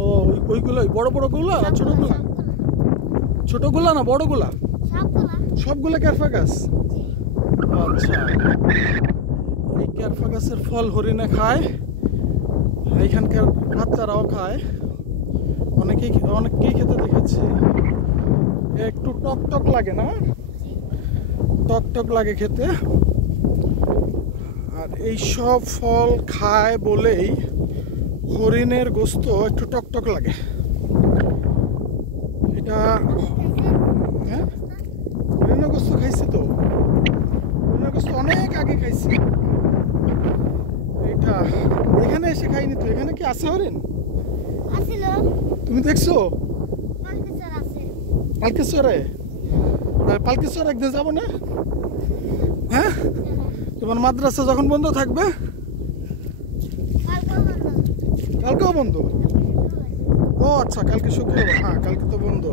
ও ওইগুলো বড় বড়গুলা না ছোটগুলা? ছোটগুলা না বড়গুলা? সবগুলা ক্যারফা গাছ। আচ্ছা, এই ক্যারফা গাছের ফল হরিণে খায়, এইখানকার বাচ্চারাও খায়, অনেককেই খেতে দেখেছি। একটু টক টক লাগে না? টক টক লাগে খেতে। আর এই সব ফল খায় বলেই হরিণের গোস্ত একটু টক টক লাগে। এটা হ্যাঁ, হরিণের গোস্ত খাইছি তো, হরিণের গোস্ত অনেক আগে খাইছি। এটা এখানে এসে খাইনি তো। এখানে কি আছে হরিণ? তুমি দেখছো? পালকেশ্বরে? পালকেশ্বর একদিন যাবো না? হ্যাঁ, তোমার মাদ্রাসা যখন বন্ধ থাকবে। কালকেও বন্ধ? ও আচ্ছা, কালকে শুক্রবার। হ্যাঁ, কালকে তো বন্ধ।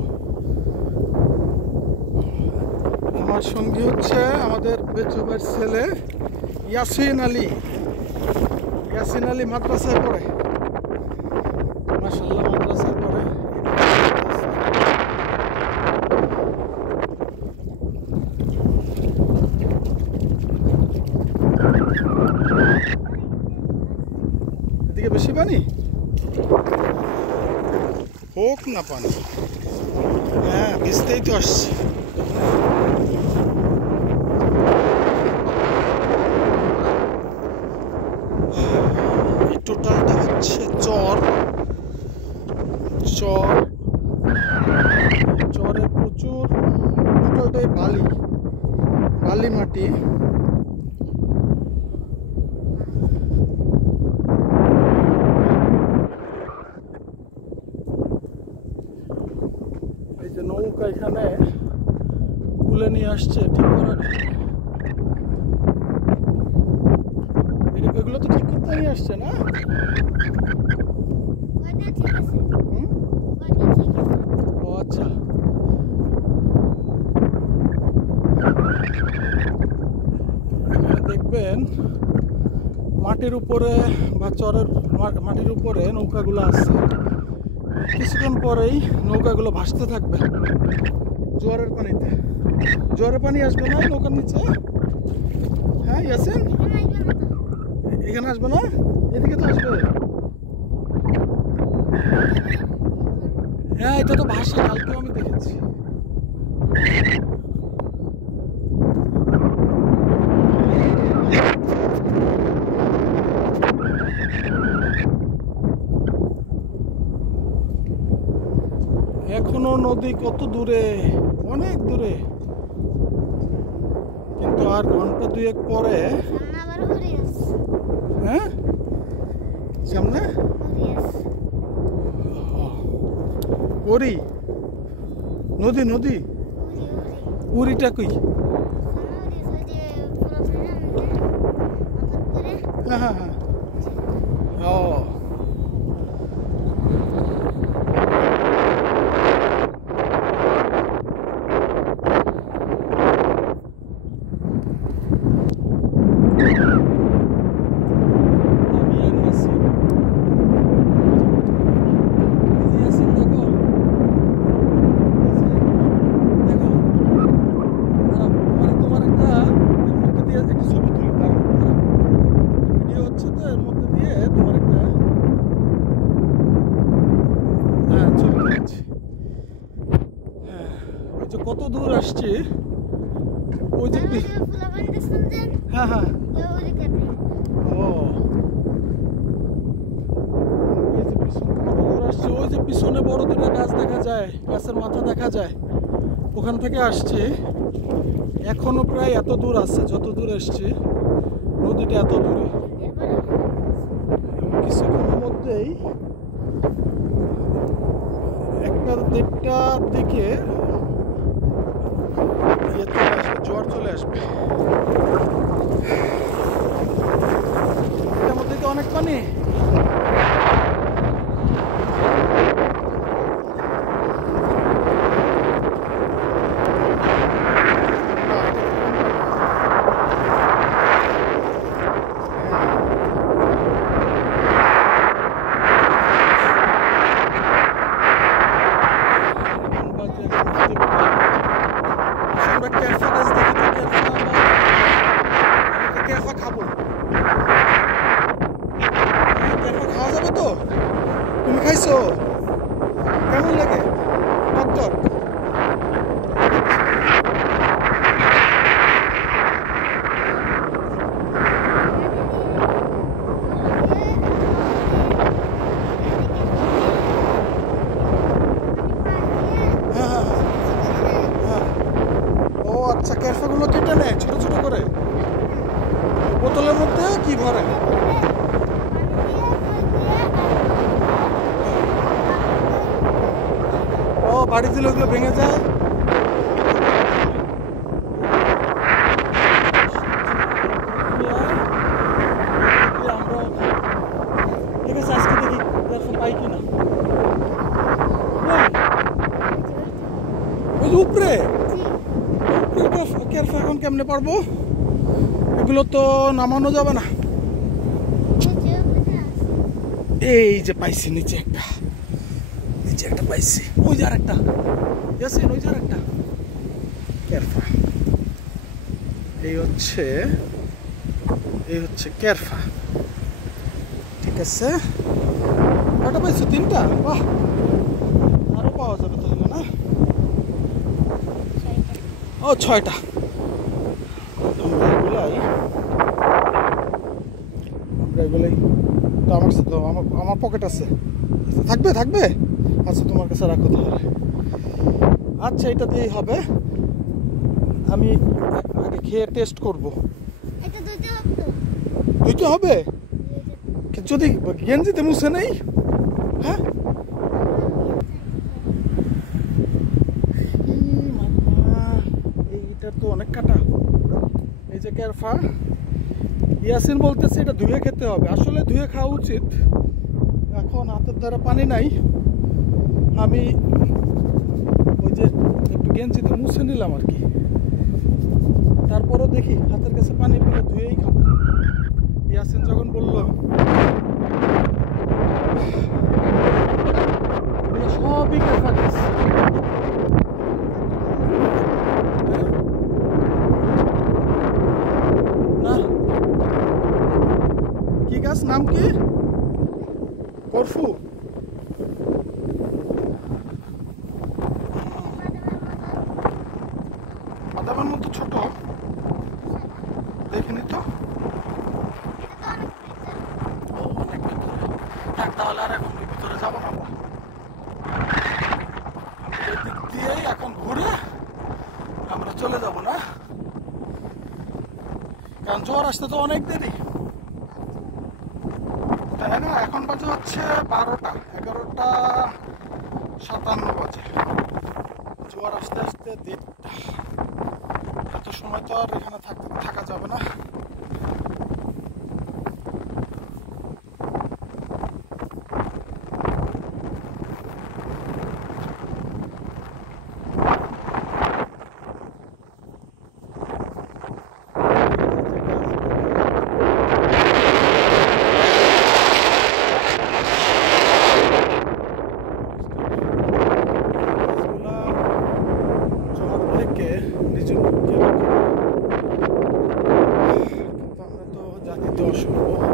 আমার সঙ্গী হচ্ছে আমাদের বেচুবার ছেলে ইয়াসিন আলী। ইয়াসিন আলী মাদ্রাসায় পড়ে, মাশাআল্লাহ মাদ্রাসায় পড়ে। এদিকে বেশি পানি হোক না পানি, হ্যাঁ ভিজতেই তো আসছে। এই টোটালটা হচ্ছে চরে প্রচুর, টোটালটাই বালি মাটি। এই যে নৌকা এখানে খুলে নিয়ে আসছে ঠিক করার, এগুলো তো ঠিক করতে নিয়ে আসছে না? ও আচ্ছা, এখানে দেখবেন মাটির উপরে বা চরের মাটির উপরে নৌকাগুলো আছে। কিছুক্ষণ পরেই নৌকাগুলো ভাসতে থাকবে জোয়ারের পানিতে। জোয়ারের পানি আসবে না নৌকার নিচে? হ্যাঁ ইয়াসিন, এখানে আসবে না? এদিকে তো আসবে। হ্যাঁ, এটা তো ভাষা, কালকেও আমি দেখেছি। এখনো নদী কত দূরে, অনেক দূরে, কিন্তু আর ঘন্টা দুয়েক পরে। হ্যাঁ, সামনে ওরি নদী উড়িটা কই? হ্যাঁ হ্যাঁ হ্যাঁ, ও কত দূর আসছে ওই যে। হ্যাঁ হ্যাঁ, ও এই যে পিছনে কত দূর আসছে, ওই যে পিছনে বড় দুটো গাছ দেখা যায়, গাছের মাথা দেখা যায়, ওখান থেকে আসছে। এখনো প্রায় এত দূর আছে, যত দূর আসছে নদীটা এত দূরে। কিছুক্ষণের মধ্যেই 1-1:30টার দিকে জোয়ার চলে আসবে। এটার মধ্যে তো অনেক পানি। খাইছো? কেমন লাগে? টক টক? হ্যাঁ হ্যাঁ হ্যাঁ। ও আচ্ছা, ক্যারফাগুলো কেটে নেয় ছোট ছোট করে, বোতলের মধ্যে কি ভরে? ও বাড়ি দিলে ওগুলো ভেঙে যায়। আমরা ঠিক আছে, আজকে দেখি ক্যারফা পাই কিনা। ওই যে উপরে ক্যারফা এখন কেমনে পারবো? এগুলো তো নামানো যাবে না। এই যে পাইছি নিচে একটা, নিচে একটা পাইছি। ওই যে আরেকটা, ওই যে আরেকটা ক্যারফা। এই হচ্ছে ক্যারফা। ঠিক আছে, কটা পাইছো? 3টা। বাহ, আরো পাওয়া যাবে তাহলে না? ও 6টা। আমরা এগুলাই তো আমার সাথে, আমার পকেট আছে। থাকবে থাকবে। আচ্ছা, তোমার কাছে রাখো তাহলে। আচ্ছা, এটা দিয়েই হবে। আমি আগে খেয়ে টেস্ট করব। দুইটা হবে যদি গেঞ্জিতে মুছে নেই। হ্যাঁ, এইটা তো অনেক কাটা। এই যে ক্যারফা, ইয়াসিন বলতেছে এটা ধুয়ে খেতে হবে। আসলে ধুয়ে খাওয়া উচিত। এখন হাতের দ্বারা পানি নাই, আমি ওই যে একটু গেঞ্জিতে মুছে নিলাম আর কি। তারপরও দেখি হাতের কাছে পানি পেলে ধুয়েই খাবো। ইয়াসিন যখন বললো সবই ক্যারফা গাছ। না, কি গাছ, নাম কি? করফু। বাদামের মতো ছোট, দেখিনি তো। অনেক ভিতরে। তাহলে আর এখন ভিতরে যাবো না। এদিক দিয়েই এখন ঘুরে আমরা চলে যাব না, কারণ জোয়ার আসতে তো অনেক দেরি, তাই না? এখন বাজে হচ্ছে 12টা, 11টা 57 বাজে। জোয়ার আসতে আসতে 1:30। এত সময় তো আর এখানে থাকা যাবে না। জাতিতে অসুবিধা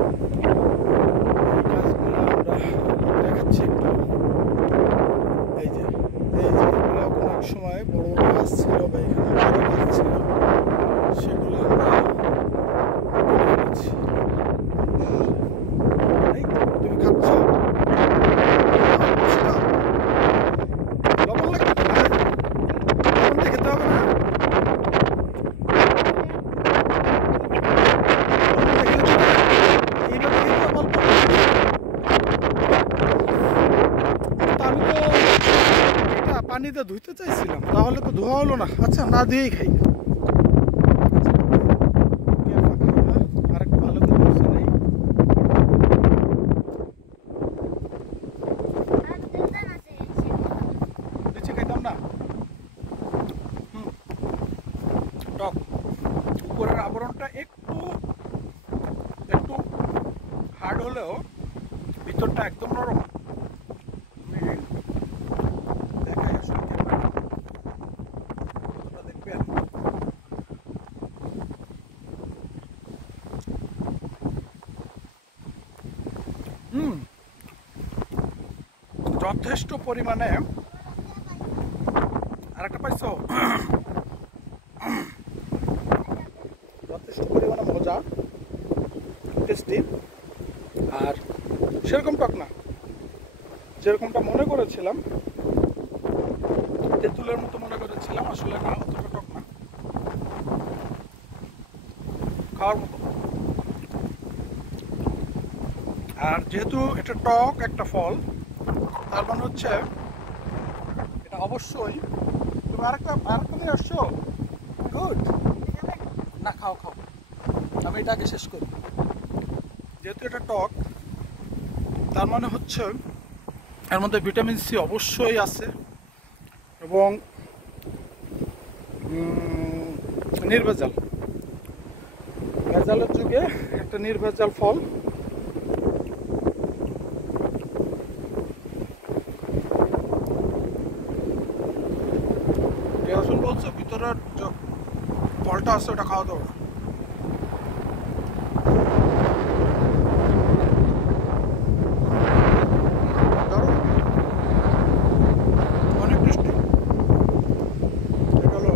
গাছগুলো আমরা দেখাচ্ছি একটু। এই যে এগুলো কোনো এক সময় বড় বড় গাছ ছিল বা এখানে বড় গাছ ছিল, সেগুলো আমরা তুমি খাচ্ছ লবণ লাগবে না? লবণ দিয়ে খেতে হবে না? পানিতে ধুইতে চাইছিলাম, তাহলে তো ধোয়া হলো না। আচ্ছা, না দিয়েই খাই। আরেকটু ভালো করে বসে নেই। নিচে খাইতাম না। টক। উপরের আবরণটা একটু একটু হার্ড হলেও ভিতরটা একদম নরম। দেখাই আসলে দেখবেন। যথেষ্ট পরিমাণে আরেকটা পাইছো, যথেষ্ট পরিমাণে মজা, টেস্টি, আর সেরকম টক না, যেরকমটা মনে করেছিলাম, তেঁতুলের মতো মনে করেছিলাম, আসলে না, অতটা টক না, খাওয়ার মতো। আর যেহেতু এটা টক একটা ফল, তার মানে হচ্ছে এটা অবশ্যই। তুমি আরেকটা নিয়ে আসছো, গুড। না, খাও খাও, আমি এটা আগে শেষ করি। যেহেতু এটা টক, তার মানে হচ্ছে এর মধ্যে ভিটামিন সি অবশ্যই আছে, এবং নির্ভেজাল, ভেজালের যুগে একটা নির্ভেজাল ফল। কেরাসুন বলছে ভিতরের যে ফলটা আছে ওটা খাওয়া দাওয়া অনেক টেস্টি। এটা হলো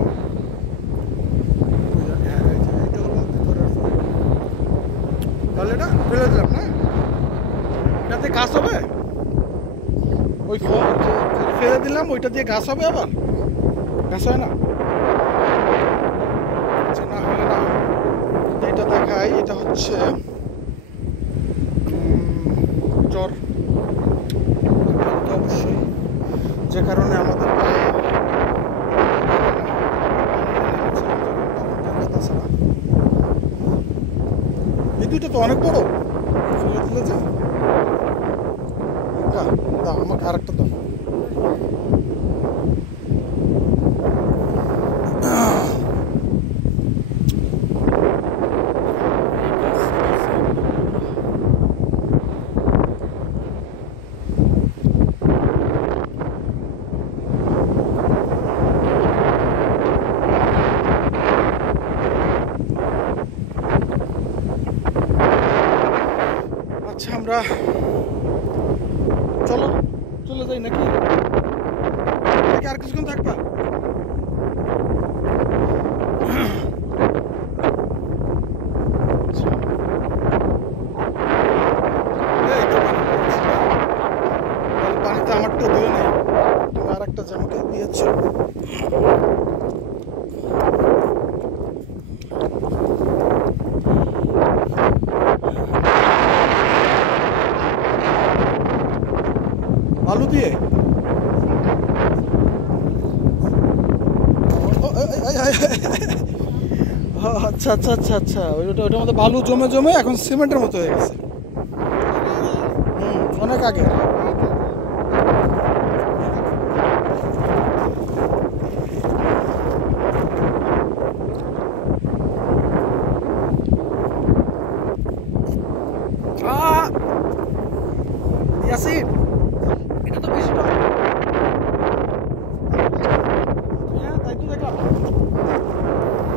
ভিতরের ফল। তাহলে এটা ফেলে দিলাম না, এটাতে গাছ হবে, ওই ফল ফেলে দিলাম, ওইটা দিয়ে গাছ হবে, আবার গাছ হয় না, আচ্ছা না হলে না। এটা দেখাই, এটা হচ্ছে জ্বর, তো অবশ্যই, যে কারণে আমাদের এই দুইটা তো অনেক বড়, ফেলে দিলে যে দাও আমাকে আরেকটা দাও। আচ্ছা, আমরা চলে যাই নাকি, আর কিছুক্ষণ থাকবা? পানিতে আমারটা ধুয়ে নেই, তুমি আর একটা জামাকে দিয়েছ। আলু দিয়ে আচ্ছা আচ্ছা আচ্ছা আচ্ছা, ওইটার মধ্যে বালু জমে জমে এখন সিমেন্টের মতো হয়ে গেছে। অনেক আগে। ইয়াসিন, এটা তো বেশি টক। হ্যাঁ, তাই তো দেখলাম,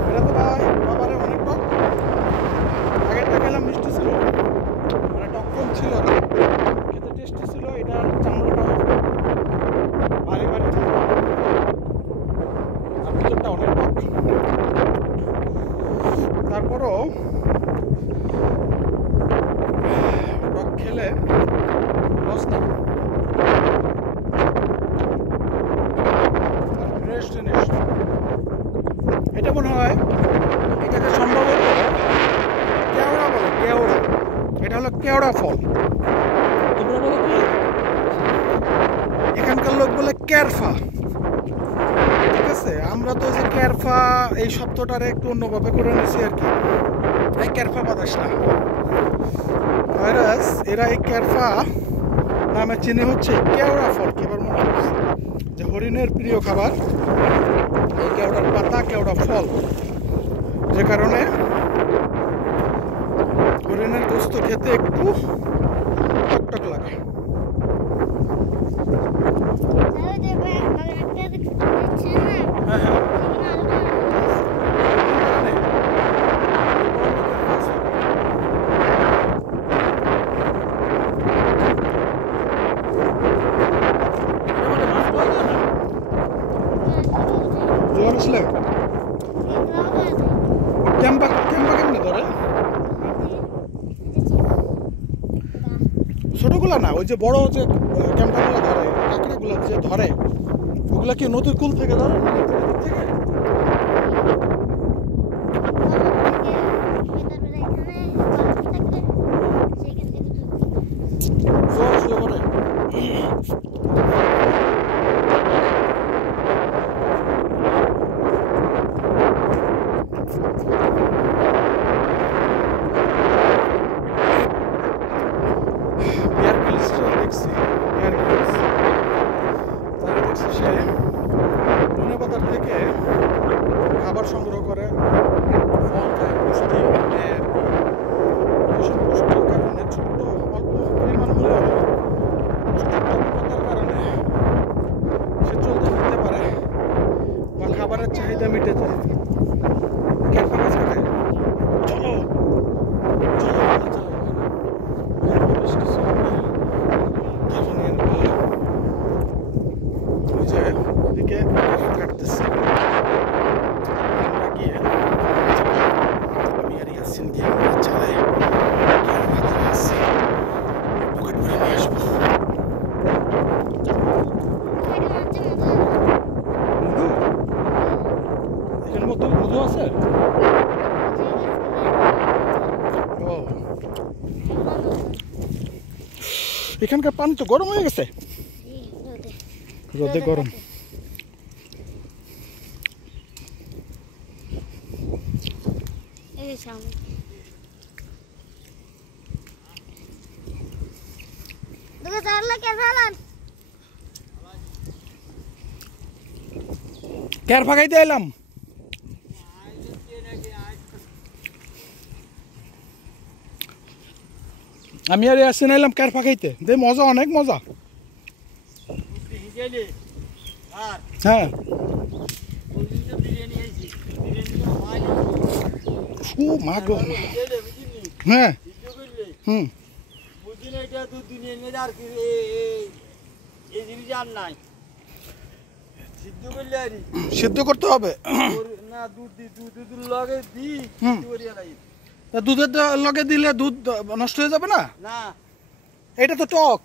এটা তো ভাই বাবারে অনেক টক। আগেরটা খেলাম মিষ্টি ছিল, মানে টক কম ছিল, খেতে টেস্টি ছিল। এটার চামড়াটা ভারী ভারী চামড়া, আর ভিতরটা অনেক টক। তারপরও টক খেলে লস না, ফ্রেশ জিনিস। এটা মনে হয় এটাকে সম্ভবত কেওড়া বলে, কেওড়া। এটা হলো কেওড়া ফল, তোমরা বলো কি? এখানকার লোক বলে ক্যারফা, ঠিক আছে? আমরা তো যে ক্যারফা এই শব্দটারে একটু অন্যভাবে করে নিয়েছি আর কি, এই ক্যারফা বাতাস না। ভাইরাস এরা এই ক্যারফা নামে চিনে হচ্ছে কেওড়া ফলকে। এবার মনে হচ্ছে যে হরিণের প্রিয় খাবার এই কেওড়ার পাতা, কেওড়া ফল, যে কারণে হরিণের গোস্ত খেতে একটু টকটক লাগে। হ্যাঁ হ্যাঁ, ছোটগুলা না, ওই যে বড় যে ক্যাম্পারগুলো ধরে, কাঁকড়াগুলো যে ধরে, ওগুলা কি নদীর কুল থেকে ধরে থেকে? থেকে খাবার সংগ্রহ করে, ফল খায়, পুষ্টি নেয় আর কি। এইসব পুষ্টির কারণে ছোট্ট অল্প পরিমাণ হলেও পুষ্টির তৎপরতার কারণে সে চলতে ফিরতে পারে বা খাবারের চাহিদা মিটে যায়। ক্যারফা গাছ কাটে, চলো চলো চলো, বেশ কিছু ক্যারফা নিয়ে নেবো। ওই যে ওদিকে ক্যারফা কাটতেছে, আমরা গিয়ে আমি আর ইয়াসিন গিয়ে আমরা চালাই ক্যারফা আছে, পকেট ভরে নিয়ে আসবো। মধু, এখানে মধু মধু আছে? ও, এখানকার পানি তো গরম হয়ে গেছে, রোদে গরম। ক্যারফা খাইতে এলাম। আমি আর ইয়াসিন এলাম ক্যারফা খাইতে, দে মজা, অনেক মজা। হ্যাঁ, ও মা গো, হ্যাঁ, হুম, সিদ্ধ করতে হবে। দুধের লগে দিলে দুধ নষ্ট হয়ে যাবে না? এটা তো টক,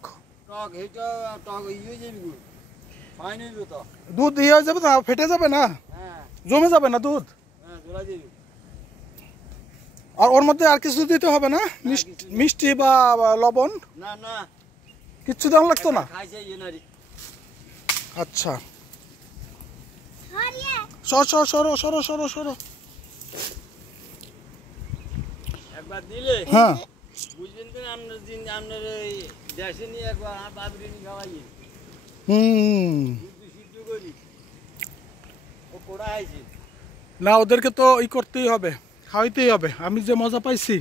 দুধ ইয়ে হয়ে যাবে না, ফেটে যাবে না, জমে যাবে না দুধ। আর ওর মধ্যে আর কিছু দিতে হবে না, মিষ্টি বা লবণ? কিচ্ছু দেওয়া লাগতো না? আচ্ছা, সরো সরো সরো সরো সরো। একবার দিলে হ্যাঁ, বুঝবেন তো, আপনার দিন আপনার এই দেশে নিয়ে একবার বাদরিনি খাওয়াইয়ে সিদ্ধ করি, ও কোড়া আইছে না, ওদেরকে তো ই করতেই হবে, খাওয়াইতেই হবে। আমি যে মজা পাইছি,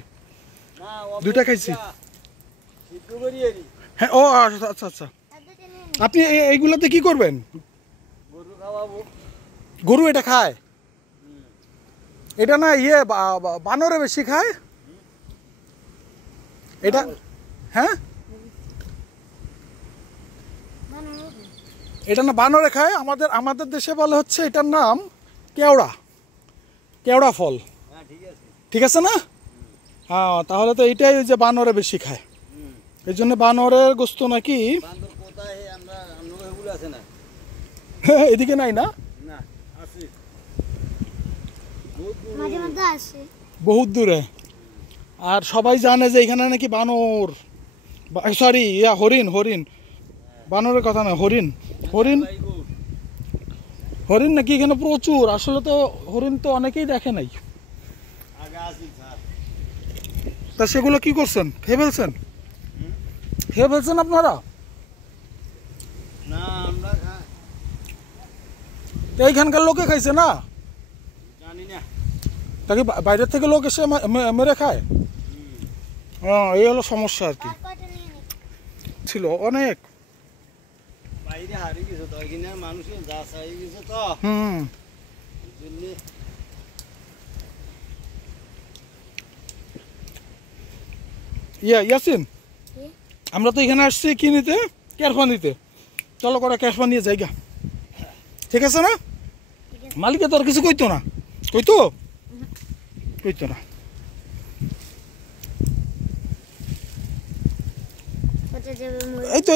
না দুইটা খাইছি, সিদ্ধ করি এরি। হ্যাঁ, ও আচ্ছা আচ্ছা। আপনি এইগুলাতে কি করবেন? গরু খাওয়াবো। গরু এটা খায়? এটা না ইয়ে বানরে বেশি খায় এটা, হ্যাঁ, এটা না বানরে খায়। আমাদের আমাদের দেশে বলে হচ্ছে এটার নাম কেওড়া, কেওড়া ফল। ঠিক আছে না? হ্যাঁ, তাহলে তো এইটাই ওই যে বানরে বেশি খায়, এই জন্য বানরের গোস্ত নাকি এদিকে নাই না, বহুত দূরে। আর সবাই জানে যে এখানে নাকি বানর, সরি হরিণ, হরিণ, বানরের কথা না, হরিণ, হরিণ, হরিণ নাকি এখানে প্রচুর। আসলে তো হরিণ তো অনেকেই দেখে নাই। তা সেগুলো কি করছেন? খেয়ে ফেলছেন? খেয়ে ফেলছেন আপনারা? এইখানকার লোকে খাইছে না? তাকে বাইরের থেকে লোক এসে মেরে খায়। হ্যাঁ, এই হলো সমস্যা আর কি। ছিল অনেক, ইয়াসিন, আমরা তো এখানে আসছি কি নিতে? ক্যারফা নিতে। চলো করে ক্যারফা নিয়ে যাইগা, ঠিক আছে না? মালিকে তো আর কিছু কইতো না, কইতো কইতো না। এই তো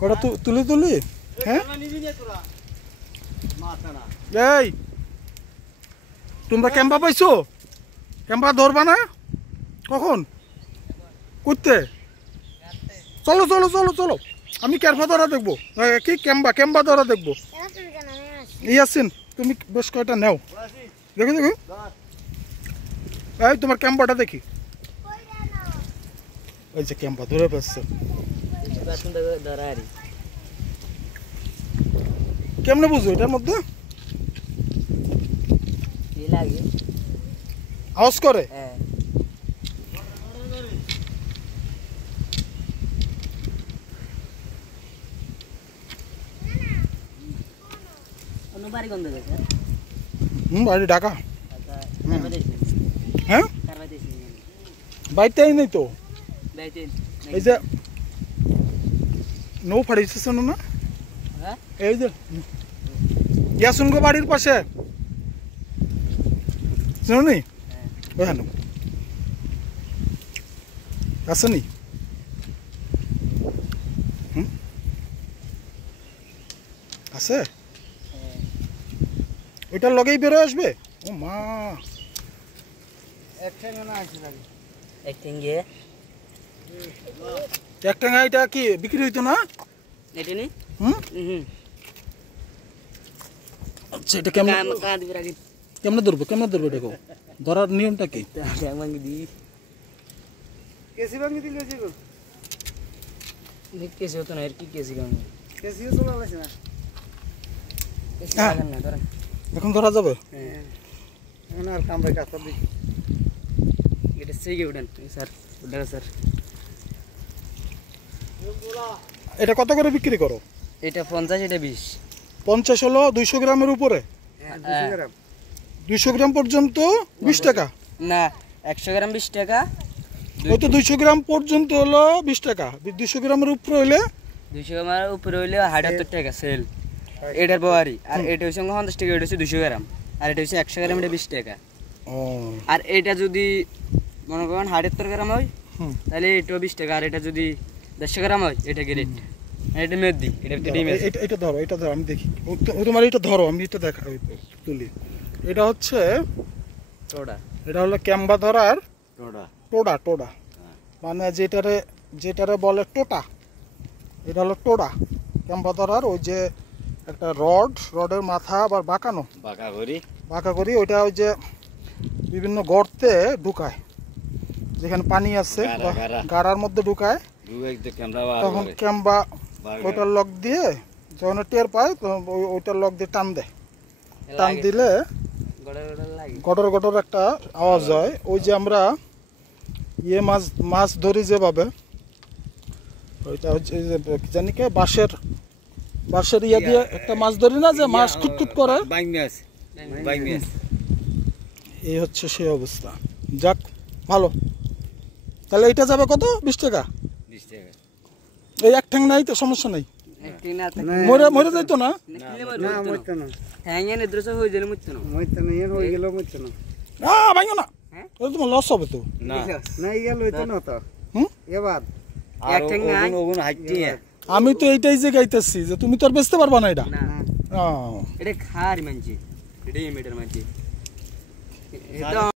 কটা তুলি হ্যাঁ এই তোমরা ক্যাম্পা পাইছো? ক্যাম্পা ধরবা না কখন? করতে চলো চলো চলো চলো, আমি ক্যারফা ধরা দেখবো, কি ক্যাম্পা ধরা দেখবো। ইয়াসিন তুমি বেশ কয়টা নেও, দেখো দেখো এই তোমার ক্যাম্পাটা দেখি। ওই যে ক্যাম্পা ধরে পাচ্ছে, কেমনে বুঝো এটার মধ্যে আওয়াজ করে? বাড়ি ঢাকা। হ্যাঁ বাড়িতেই নেই তো, এই যে নৌ ফাড়িছে শোনো না, এই যে ইয়াসুন গো বাড়ির পাশে শোনো নি ওখানে আসেনি? আছে ওইটার লগেই বেরো আসবে। ও মা একটাঙ্গা এটা কি বিক্রি হইতো না? আচ্ছা এটা কেমনে ধরবো এটা ধরার নিয়মটা কি? এখন ধরা যাবে? এটা কত করে বিক্রি করো? এটা 50, এটা 20। 50 হলো 200 গ্রামের উপরে? 200 গ্রাম পর্যন্ত 20 টাকা না, 100 গ্রাম 20 টাকা। ওই তো 200 গ্রাম পর্যন্ত হলো 20 টাকা, 200 গ্রামের উপরে হইলে 200 গ্রামের উপরে হইলে 78 টাকা সেল এটার বাড়ি। আর এটা হচ্ছে 50 টাকা, এটা হচ্ছে 200 গ্রাম, আর এটা হচ্ছে 100 গ্রাম, এটা 20 টাকা। আর এটা যদি মনে করেন 78 গ্রাম হয় তাহলে এটাও 20 টাকা, আর এটা যদি 150 গ্রাম হয় এটা গ্রেড, এটা মেদি, এটা ডিম। এটা ধরো আমি দেখি, তোমার এটা ধরো আমি এটা দেখাই তুলি। এটা হচ্ছে টোডা, এটা হলো ক্যাম্বা ধরার টোডা মানে যেটারে বলে টোটা, এটা হলো টোডা ক্যাম্বা ধরার। ওই যে একটা রডের মাথা আবার বাঁকা করি ওইটা ওই যে বিভিন্ন গর্তে ঢুকায়, যেখানে পানি আছে গাড়ার মধ্যে ঢুকায়, তখন ক্যাম্বা ওইটার লক দিয়ে যখন টের পায় ওইটার লক দিয়ে টান দেয়, টান দিলে গটর একটা আওয়াজ হয়। ওই যে আমরা মাছ ধরি যেভাবে, ওইটা হচ্ছে জানি কে বাঁশের ইয়া দিয়ে একটা মাছ ধরি না, যে মাছ কুটকুট করে, এই হচ্ছে সেই অবস্থা। যাক ভালো, তাহলে এটা যাবে কত? 20 টাকা। এই এক ঠ্যাং নাই তো সমস্যা নাই, মরে যাইতো না? ভাঙো না, তোমার লস হবে তো। আমি তো এইটাই যে গাইতেছি যে তুমি তো আর বেচতে পারবা না এটা। এটা খার মানছি, এটাই মেটার মানছি।